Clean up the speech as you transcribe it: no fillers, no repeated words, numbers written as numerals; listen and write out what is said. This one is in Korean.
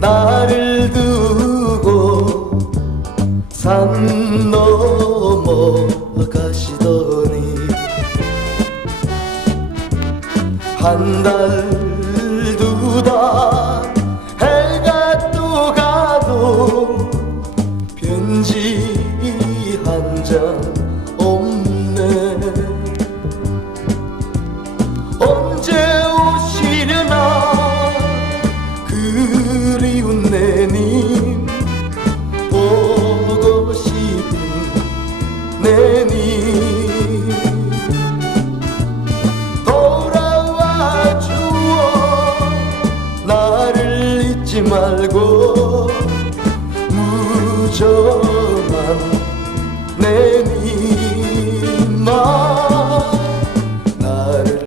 나를 두고 산 넘어 가시더니 한 달 두 달 해가 또 가도 편지 한 장 없네. 언제 오시려나 그리운 내님, 보고 싶은 내님, 돌아와 주어 나를 잊지 말고 무정